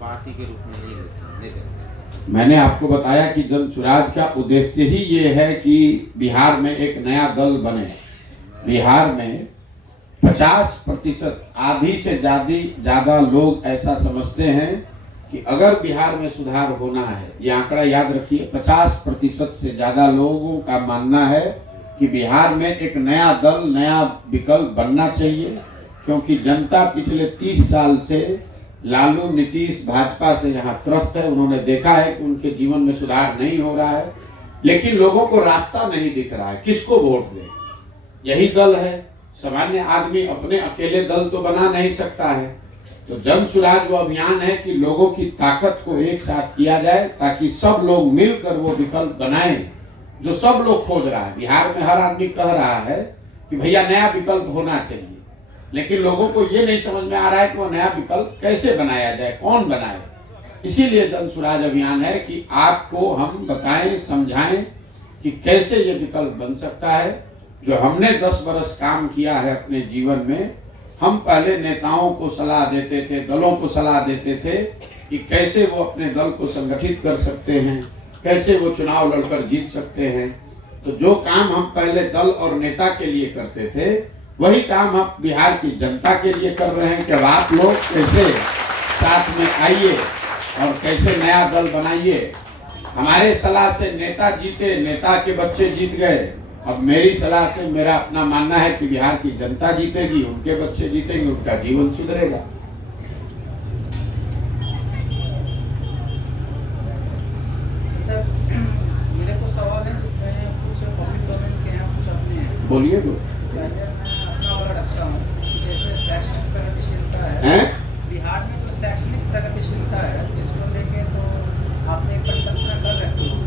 Party के रूप में नहीं लेते हैं। मैंने आपको बताया कि जन स्वराज का उद्देश्य ही ये है कि बिहार में एक नया दल बने। बिहार में 50% आधी से ज्यादा लोग ऐसा समझते हैं कि अगर बिहार में सुधार होना है, ये आंकड़ा याद रखिए, 50% से ज्यादा लोगों का मानना है कि बिहार में एक नया दल, नया विकल्प बनना चाहिए। क्योंकि जनता पिछले 30 साल से लालू, नीतीश, भाजपा से यहाँ त्रस्त है। उन्होंने देखा है कि उनके जीवन में सुधार नहीं हो रहा है, लेकिन लोगों को रास्ता नहीं दिख रहा है, किसको वोट दें। यही दल है। सामान्य आदमी अपने अकेले दल तो बना नहीं सकता है। तो जन स्वराज वो अभियान है कि लोगों की ताकत को एक साथ किया जाए, ताकि सब लोग मिलकर वो विकल्प बनाएं जो सब लोग खोज रहा है। बिहार में हर आदमी कह रहा है कि भैया नया विकल्प होना चाहिए, लेकिन लोगों को ये नहीं समझ में आ रहा है कि वो नया विकल्प कैसे बनाया जाए, कौन बनाए। इसीलिए जन स्वराज अभियान है कि आपको हम बताएं, समझाएं कि कैसे ये विकल्प बन सकता है। जो हमने 10 बरस काम किया है अपने जीवन में, हम पहले नेताओं को सलाह देते थे, दलों को सलाह देते थे कि कैसे वो अपने दल को संगठित कर सकते हैं, कैसे वो चुनाव लड़कर जीत सकते हैं। तो जो काम हम पहले दल और नेता के लिए करते थे, वही काम हम बिहार की जनता के लिए कर रहे हैं कि अब आप लोग कैसे साथ में आइए और कैसे नया दल बनाइए। हमारे सलाह से नेता जीते, नेता के बच्चे जीत गए। अब मेरी सलाह से मेरा अपना मानना है कि बिहार की जनता जीतेगी, उनके बच्चे जीतेंगे, उनका जीवन सुधरेगा। सर, मेरे को सवाल है जिसमें कुछ पब्लिक डोमेन के हैं, कुछ अपने हैं। बोलिए। पहले मैं अपना वाला रखता हूँ कि जैसे शैक्षणिक प्रगतिशीलता है बिहार में, जो शैक्षणिक प्रगतिशीलता है इसको लेके तो आपने एक परिकल्पना कर रखी है।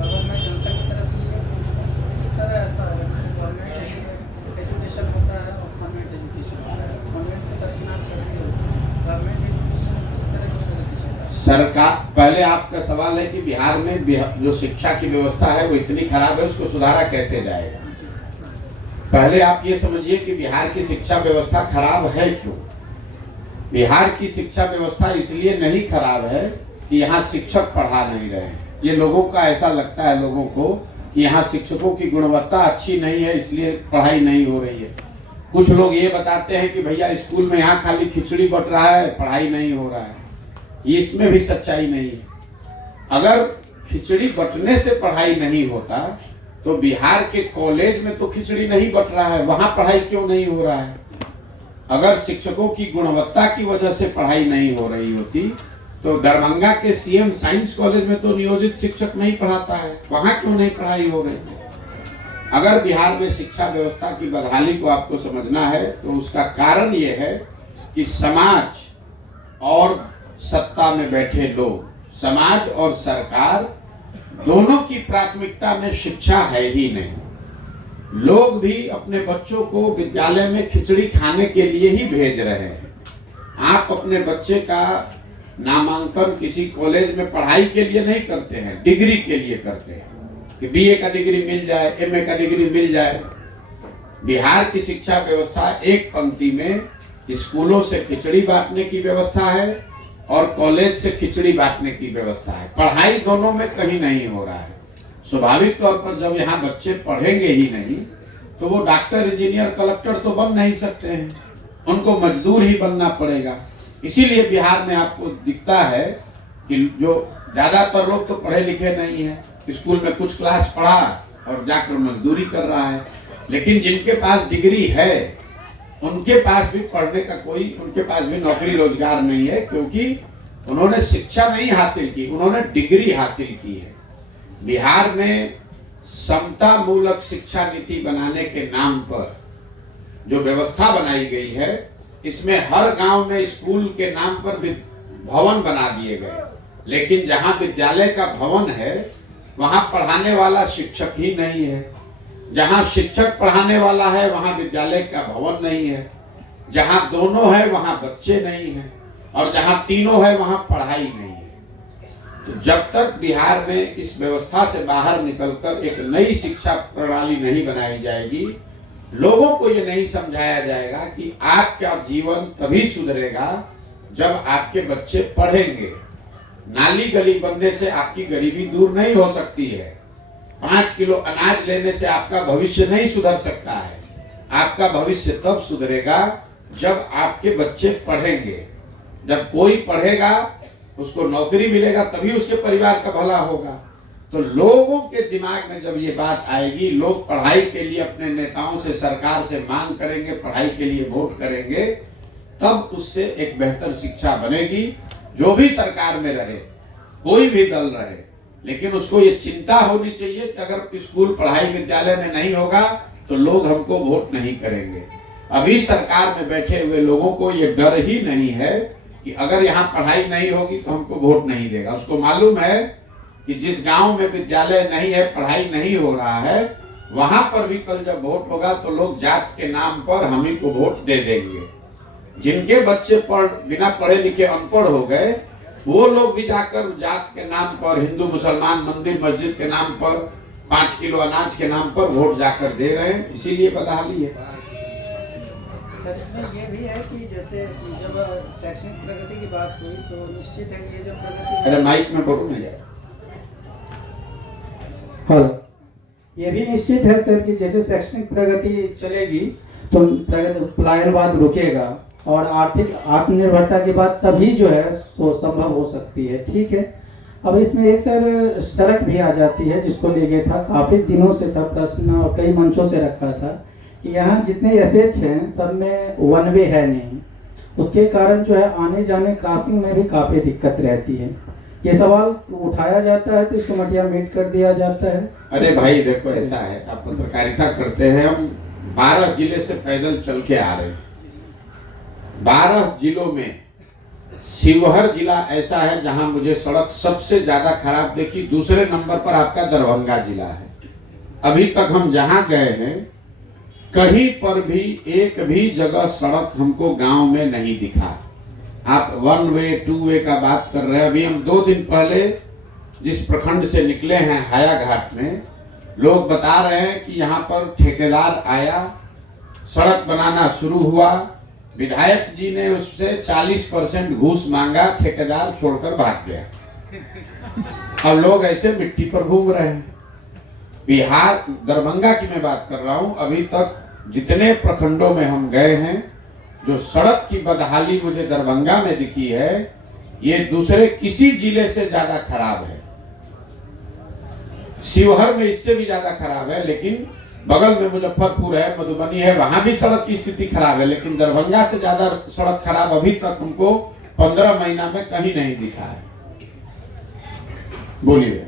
अगर मैं जनता की तरफ से ये पूछूँ, इस तरह ऐसा है जैसे गवर्नमेंट एजुकेशन होता है और कॉन्वेंट एजुकेशन होता है, कॉन्वेंट के दरमियान करके गवर्नमेंट एजुकेशन किस तरह की प्रगतिशीलता है। सरकार, पहले आपका सवाल है कि बिहार में जो शिक्षा की व्यवस्था है वो इतनी खराब है, उसको सुधारा कैसे जाएगा। पहले आप ये समझिए कि बिहार की शिक्षा व्यवस्था खराब है क्यों। बिहार की शिक्षा व्यवस्था इसलिए नहीं खराब है कि यहाँ शिक्षक पढ़ा नहीं रहे हैं। ये लोगों का ऐसा लगता है, लोगों को, कि यहाँ शिक्षकों की गुणवत्ता अच्छी नहीं है इसलिए पढ़ाई नहीं हो रही है। कुछ लोग ये बताते हैं कि भैया स्कूल में यहाँ खाली खिचड़ी बट रहा है, पढ़ाई नहीं हो रहा है। इसमें भी सच्चाई नहीं है। अगर खिचड़ी बटने से पढ़ाई नहीं होता तो बिहार के कॉलेज में तो खिचड़ी नहीं बट रहा है, वहां पढ़ाई क्यों नहीं हो रहा है। अगर शिक्षकों की गुणवत्ता की वजह से पढ़ाई नहीं हो रही होती तो दरभंगा के सीएम साइंस कॉलेज में तो नियोजित शिक्षक नहीं पढ़ाता है, वहां क्यों नहीं पढ़ाई हो रही है। अगर बिहार में शिक्षा व्यवस्था की बदहाली को आपको समझना है तो उसका कारण ये है कि समाज और सत्ता में बैठे लोग, समाज और सरकार दोनों की प्राथमिकता में शिक्षा है ही नहीं। लोग भी अपने बच्चों को विद्यालय में खिचड़ी खाने के लिए ही भेज रहे हैं। आप अपने बच्चे का नामांकन किसी कॉलेज में पढ़ाई के लिए नहीं करते हैं, डिग्री के लिए करते हैं कि बीए का डिग्री मिल जाए, एमए का डिग्री मिल जाए। बिहार की शिक्षा व्यवस्था एक पंक्ति में स्कूलों से खिचड़ी बांटने की व्यवस्था है और कॉलेज से खिचड़ी बांटने की व्यवस्था है। पढ़ाई दोनों में कहीं नहीं हो रहा है। स्वाभाविक तौर पर जब यहाँ बच्चे पढ़ेंगे ही नहीं तो वो डॉक्टर, इंजीनियर, कलेक्टर तो बन नहीं सकते हैं, उनको मजदूर ही बनना पड़ेगा। इसीलिए बिहार में आपको दिखता है कि जो ज्यादातर लोग तो पढ़े लिखे नहीं है, स्कूल में कुछ क्लास पढ़ा और जाकर मजदूरी कर रहा है। लेकिन जिनके पास डिग्री है उनके पास भी पढ़ने का उनके पास भी नौकरी रोजगार नहीं है, क्योंकि उन्होंने शिक्षा नहीं हासिल की, उन्होंने डिग्री हासिल की है। बिहार में समता मूलक शिक्षा नीति बनाने के नाम पर जो व्यवस्था बनाई गई है, इसमें हर गांव में स्कूल के नाम पर भवन बना दिए गए, लेकिन जहां विद्यालय का भवन है वहां पढ़ाने वाला शिक्षक ही नहीं है। जहां शिक्षक पढ़ाने वाला है वहां विद्यालय का भवन नहीं है। जहां दोनों है वहां बच्चे नहीं हैं, और जहां तीनों है वहां पढ़ाई नहीं है। तो जब तक बिहार में इस व्यवस्था से बाहर निकलकर एक नई शिक्षा प्रणाली नहीं बनाई जाएगी, लोगों को ये नहीं समझाया जाएगा कि आपका जीवन तभी सुधरेगा जब आपके बच्चे पढ़ेंगे। नाली गली बनने से आपकी गरीबी दूर नहीं हो सकती है। 5 किलो अनाज लेने से आपका भविष्य नहीं सुधर सकता है। आपका भविष्य तब सुधरेगा जब आपके बच्चे पढ़ेंगे। जब कोई पढ़ेगा, उसको नौकरी मिलेगा, तभी उसके परिवार का भला होगा। तो लोगों के दिमाग में जब ये बात आएगी, लोग पढ़ाई के लिए अपने नेताओं से, सरकार से मांग करेंगे, पढ़ाई के लिए वोट करेंगे, तब उससे एक बेहतर शिक्षा बनेगी। जो भी सरकार में रहे, कोई भी दल रहे, लेकिन उसको ये चिंता होनी चाहिए कि अगर स्कूल, पढ़ाई, विद्यालय में नहीं होगा तो लोग हमको वोट नहीं करेंगे। अभी सरकार में बैठे हुए लोगों को ये डर ही नहीं है कि अगर यहाँ पढ़ाई नहीं होगी तो हमको वोट नहीं देगा। उसको मालूम है कि जिस गांव में विद्यालय नहीं है, पढ़ाई नहीं हो रहा है, वहां पर भी कल जब वोट होगा तो लोग जात के नाम पर हम ही को वोट दे देंगे। जिनके बच्चे बिना पढ़े लिखे अनपढ़ हो गए, वो लोग भी जाकर जात के नाम पर, हिंदू मुसलमान, मंदिर मस्जिद के नाम पर, 5 किलो अनाज के नाम पर वोट जाकर दे रहे हैं। इसीलिए बदहाली है। सर, इसमें ये भी है कि जैसे जब शैक्षणिक प्रगति की बात हुई तो निश्चित है कि ये जो प्रगति, अरे माइक में बोलो ना यार। हेलो, ये भी निश्चित है सर कि जैसे शैक्षणिक प्रगति चलेगी तो पलायनवाद रुकेगा और आर्थिक आत्मनिर्भरता की बात तभी जो है वो संभव हो सकती है। ठीक है, अब इसमें एक सर सड़क भी आ जाती है, जिसको लेके था काफ़ी दिनों से था प्रश्न और कई मंचों से रखा था कि यहाँ जितने एसएच हैं सब में वन वे है नहीं। उसके कारण जो है आने जाने क्रॉसिंग में भी काफ़ी दिक्कत रहती है। ये सवाल उठाया जाता है तो इसको मटिया मीट कर दिया जाता है। अरे भाई देखो, ऐसा है, आप पत्रकारिता करते हैं, हम 12 जिले से पैदल चल के आ रहे हैं। 12 जिलों में शिवहर जिला ऐसा है जहां मुझे सड़क सबसे ज्यादा खराब देखी। दूसरे नंबर पर आपका दरभंगा जिला है। अभी तक हम जहां गए हैं, कहीं पर भी एक भी जगह सड़क हमको गांव में नहीं दिखा। आप 1 वे 2 वे का बात कर रहे हैं। अभी हम 2 दिन पहले जिस प्रखंड से निकले हैं, हाया घाट में, लोग बता रहे हैं कि यहाँ पर ठेकेदार आया, सड़क बनाना शुरू हुआ, विधायक जी ने उससे 40% घूस मांगा, ठेकेदार छोड़कर भाग गया। अब लोग ऐसे मिट्टी पर घूम रहे हैं। बिहार, दरभंगा की मैं बात कर रहा हूँ, अभी तक जितने प्रखंडों में हम गए हैं, जो सड़क की बदहाली मुझे दरभंगा में दिखी है, ये दूसरे किसी जिले से ज्यादा खराब है। शिवहर में इससे भी ज्यादा खराब है, लेकिन बगल में मुजफ्फरपुर है, मधुबनी है, वहां भी सड़क की स्थिति खराब है, लेकिन दरभंगा से ज्यादा सड़क खराब अभी तक हमको 15 महीना में कहीं नहीं दिखा है। बोलिए,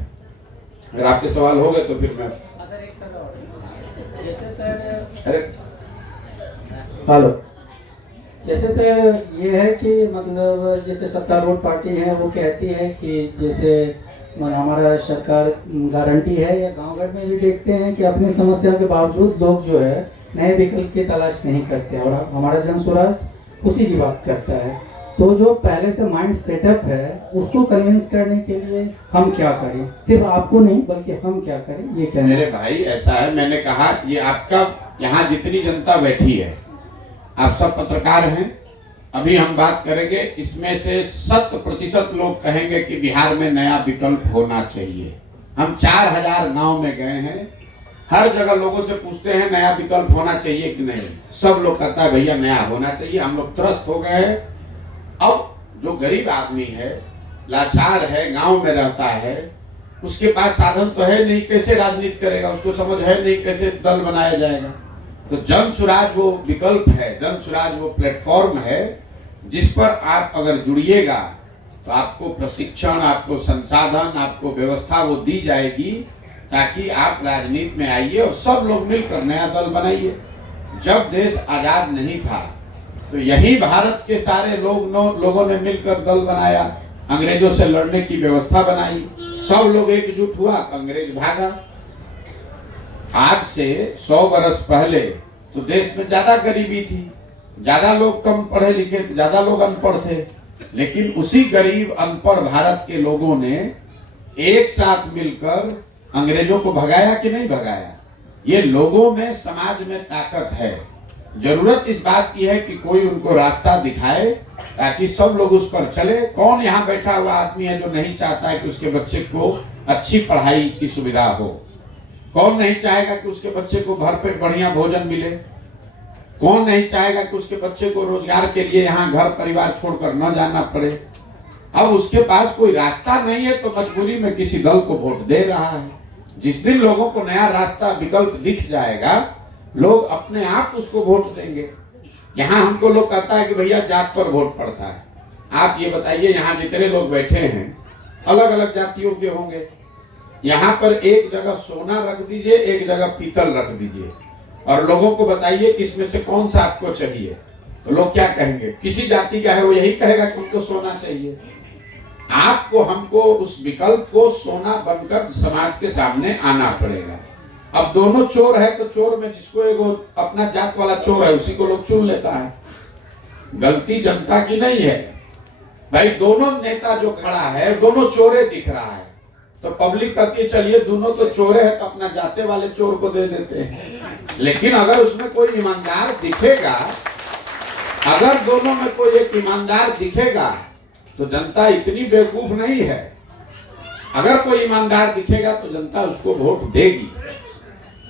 अगर आपके सवाल हो गए तो फिर मैं अगर एक तरह और जैसे सर, अरे हेलो, जैसे सर ये है कि मतलब जैसे सत्तारूढ़ पार्टी है वो कहती है कि जैसे हमारा सरकार गारंटी है, या गांव घर में भी देखते हैं कि अपनी समस्या के बावजूद लोग जो है नए विकल्प की तलाश नहीं करते और हमारा जन स्वराज उसी की बात करता है। तो जो पहले से माइंड सेटअप है उसको कन्विंस करने के लिए हम क्या करें? सिर्फ आपको नहीं बल्कि हम क्या करें, ये कहना। मेरे भाई ऐसा है, मैंने कहा ये आपका, यहाँ जितनी जनता बैठी है आप सब पत्रकार हैं। अभी हम बात करेंगे, इसमें से 100% लोग कहेंगे कि बिहार में नया विकल्प होना चाहिए। हम 4000 गांव में गए हैं, हर जगह लोगों से पूछते हैं नया विकल्प होना चाहिए कि नहीं। सब लोग कहता है भैया नया होना चाहिए। हम लोग त्रस्त हो गए हैं। अब जो गरीब आदमी है, लाचार है, गांव में रहता है, उसके पास साधन तो है नहीं, कैसे राजनीति करेगा, उसको समझ है नहीं कैसे दल बनाया जाएगा। तो जन स्वराज वो विकल्प है, जन स्वराज वो प्लेटफॉर्म है जिस पर आप अगर जुड़िएगा तो आपको प्रशिक्षण, आपको संसाधन, आपको व्यवस्था वो दी जाएगी ताकि आप राजनीति में आइए और सब लोग मिलकर नया दल बनाइए। जब देश आजाद नहीं था तो यही भारत के सारे लोगों ने मिलकर दल बनाया, अंग्रेजों से लड़ने की व्यवस्था बनाई, सब लोग एकजुट हुआ, अंग्रेज भागा। आज से 100 वर्ष पहले तो देश में ज्यादा गरीबी थी, ज्यादा लोग कम पढ़े लिखे थे, ज्यादा लोग अनपढ़ थे, लेकिन उसी गरीब अनपढ़ भारत के लोगों ने एक साथ मिलकर अंग्रेजों को भगाया कि नहीं भगाया? ये लोगों में, समाज में ताकत है। जरूरत इस बात की है कि कोई उनको रास्ता दिखाए ताकि सब लोग उस पर चले। कौन यहाँ बैठा हुआ आदमी है जो नहीं चाहता है कि उसके बच्चे को अच्छी पढ़ाई की सुविधा हो? कौन नहीं चाहेगा कि उसके बच्चे को घर पे बढ़िया भोजन मिले? कौन नहीं चाहेगा कि उसके बच्चे को रोजगार के लिए यहाँ घर परिवार छोड़कर न जाना पड़े? अब उसके पास कोई रास्ता नहीं है तो मजबूरी में किसी दल को वोट दे रहा है। जिस दिन लोगों को नया रास्ता विकल्प दिख जाएगा, लोग अपने आप उसको वोट देंगे। यहाँ हमको लोग कहता है कि भैया जात पर वोट पड़ता है। आप ये बताइए, यहाँ जितने लोग बैठे हैं अलग अलग जातियों के होंगे। यहाँ पर एक जगह सोना रख दीजिए, एक जगह पीतल रख दीजिए, और लोगों को बताइए कि इसमें से कौन सा आपको चाहिए, तो लोग क्या कहेंगे? किसी जाति का है वो यही कहेगा कि हमको सोना चाहिए। आपको हमको उस विकल्प को सोना बनकर समाज के सामने आना पड़ेगा। अब दोनों चोर है तो चोर में जिसको एगो अपना जात वाला चोर है उसी को लोग चुन लेता है। गलती जनता की नहीं है भाई। दोनों नेता जो खड़ा है दोनों चोरे दिख रहा है, तो पब्लिक कहती है चलिए दोनों तो चोरे है तो अपना जाते वाले चोर को दे देते हैं। लेकिन अगर उसमें कोई ईमानदार दिखेगा, अगर दोनों में कोई एक ईमानदार दिखेगा तो जनता इतनी बेवकूफ नहीं है। अगर कोई ईमानदार दिखेगा तो जनता उसको वोट देगी।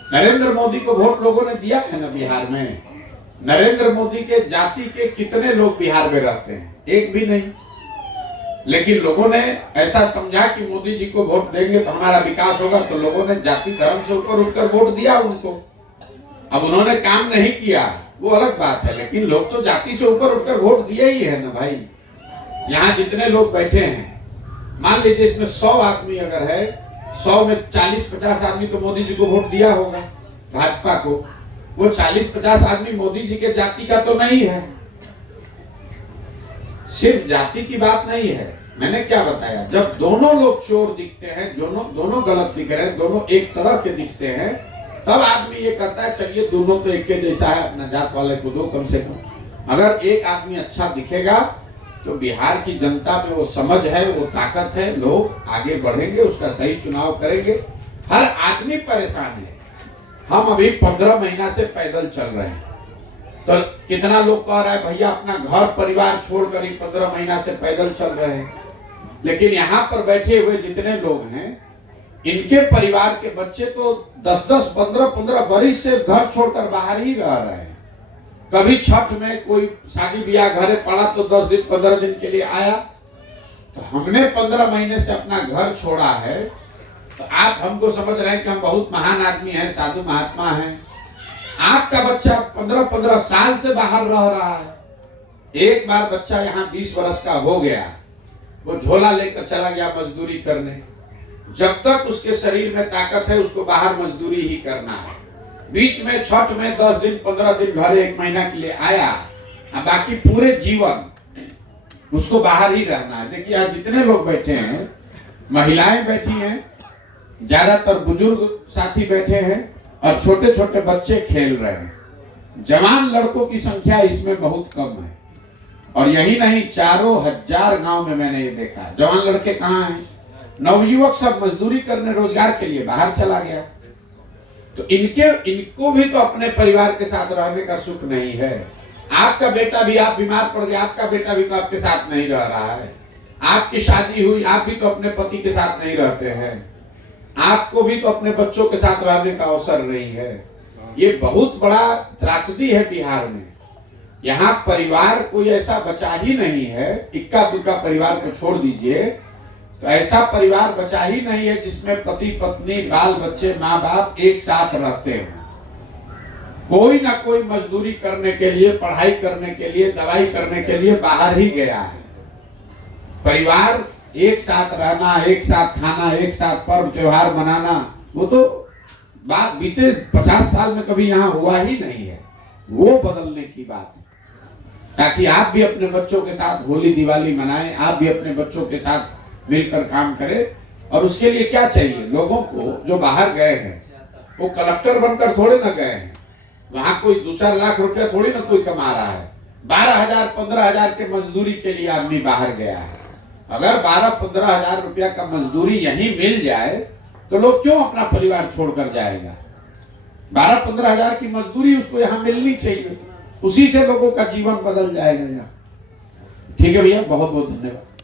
नरेंद्र मोदी को वोट लोगों ने दिया है ना बिहार में। नरेंद्र मोदी के जाति के कितने लोग बिहार में रहते हैं? एक भी नहीं। लेकिन लोगों ने ऐसा समझा कि मोदी जी को वोट देंगे तो हमारा विकास होगा, तो लोगों ने जाति धर्म से ऊपर उठकर वोट दिया उनको। अब उन्होंने काम नहीं किया वो अलग बात है, लेकिन लोग तो जाति से ऊपर उठकर वोट दिए ही है ना भाई। यहाँ जितने लोग बैठे हैं, मान लीजिए इसमें 100 आदमी अगर है, 100 में 40-50 आदमी तो मोदी जी को वोट दिया होगा, भाजपा को। वो 40-50 आदमी मोदी जी के जाति का तो नहीं है। सिर्फ जाति की बात नहीं है। मैंने क्या बताया, जब दोनों लोग चोर दिखते हैं, दोनों गलत दिख रहे हैं, दोनों एक तरह के दिखते हैं, तब आदमी ये कहता है चलिए दोनों तो एक जैसा है, अपना जात वाले को दो कम से कम। अगर एक आदमी अच्छा दिखेगा तो बिहार की जनता में वो समझ है, वो ताकत है, लोग आगे बढ़ेंगे, उसका सही चुनाव करेंगे। हर आदमी परेशान है। हम अभी 15 महीना से पैदल चल रहे हैं, तो कितना लोग कह रहा है भैया अपना घर परिवार छोड़कर ही 15 महीना से पैदल चल रहे हैं। लेकिन यहाँ पर बैठे हुए जितने लोग हैं, इनके परिवार के बच्चे तो 10-10, 15-15 बरिस से घर छोड़कर बाहर ही रह रहे हैं। कभी छठ में कोई शादी ब्याह घरे पड़ा तो 10 दिन 15 दिन के लिए आया। तो हमने 15 महीने से अपना घर छोड़ा है, तो आप हमको समझ रहे हैं कि हम बहुत महान आदमी हैं, साधु महात्मा हैं। आपका बच्चा 15-15 साल से बाहर रह रहा है। एक बार बच्चा यहाँ 20 वर्ष का हो गया, वो झोला लेकर चला गया मजदूरी करने। जब तक उसके शरीर में ताकत है उसको बाहर मजदूरी ही करना है। बीच में छठ में 10 दिन 15 दिन घर 1 महीना के लिए आया, बाकी पूरे जीवन उसको बाहर ही रहना है। देखिए आज जितने लोग बैठे हैं, महिलाएं बैठी हैं, ज्यादातर बुजुर्ग साथी बैठे हैं और छोटे छोटे बच्चे खेल रहे हैं। जवान लड़कों की संख्या इसमें बहुत कम है। और यही नहीं, 4,000 गांव में मैंने ये देखा। जवान लड़के कहाँ हैं? नवयुवक सब मजदूरी करने रोजगार के लिए बाहर चला गया। तो इनको भी तो अपने परिवार के साथ रहने का सुख नहीं है। आपका बेटा भी, आप बीमार पड़ गए, आपका बेटा भी तो आपके साथ नहीं रह रहा है। आपकी शादी हुई, आप भी तो अपने पति के साथ नहीं रहते हैं। आपको भी तो अपने बच्चों के साथ रहने का अवसर नहीं है। ये बहुत बड़ा त्रासदी है बिहार में। यहाँ परिवार कोई ऐसा बचा ही नहीं है। इक्का दुक्का परिवार को छोड़ दीजिए, तो ऐसा परिवार बचा ही नहीं है जिसमें पति पत्नी बाल बच्चे माँ बाप एक साथ रहते हैं। कोई ना कोई मजदूरी करने के लिए, पढ़ाई करने के लिए, दवाई करने के लिए बाहर ही गया है। परिवार एक साथ रहना, एक साथ खाना, एक साथ पर्व त्योहार मनाना, वो तो बात बीते 50 साल में कभी यहाँ हुआ ही नहीं है। वो बदलने की बात है, ताकि आप भी अपने बच्चों के साथ होली दिवाली मनाएं, आप भी अपने बच्चों के साथ मिलकर काम करें। और उसके लिए क्या चाहिए? लोगों को जो बाहर गए हैं वो कलेक्टर बनकर थोड़े ना गए हैं। वहां कोई 2-4 लाख रुपया थोड़ी ना कोई कमा रहा है। 12,000 15,000 के मजदूरी के लिए आदमी बाहर गया है। अगर 12-15 हजार रुपया का मजदूरी यहीं मिल जाए तो लोग क्यों अपना परिवार छोड़कर जाएगा? 12-15 हजार की मजदूरी उसको यहाँ मिलनी चाहिए। उसी से लोगों का जीवन बदल जाएगा यहाँ। ठीक है भैया, बहुत बहुत धन्यवाद।